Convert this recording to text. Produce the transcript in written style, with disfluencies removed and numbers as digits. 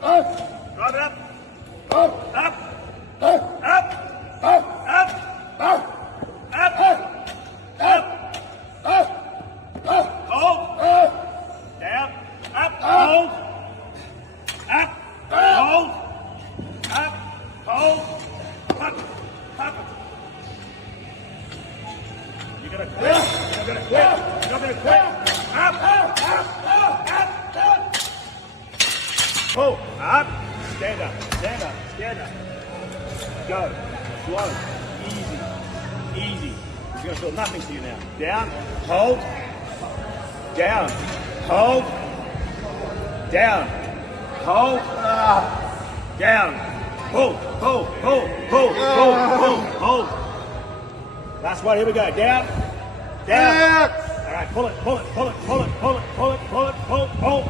Drive it up. Up. Up. Up. Up. Up. Hold. Down. Up. Hold. Up. Hold. Up. Hold. Up. Up. You're gonna quit. You're gonna quit. You're gonna quit. Up. Up. Up. Up. Pull. Up. Stand up. Stand up. Stand up. Go. Slow. Easy. Easy. He's going to feel nothing to you now. Down. Hold. Down. Hold. Down. Hold. Down. Pull. Pull. Pull. Pull. Pull. Pull. Hold. Last one. Here we go. Down. Down. All right. Pull it. Pull it. Pull it. Pull it. Pull it. Pull it. Pull it. Pull it. Pull.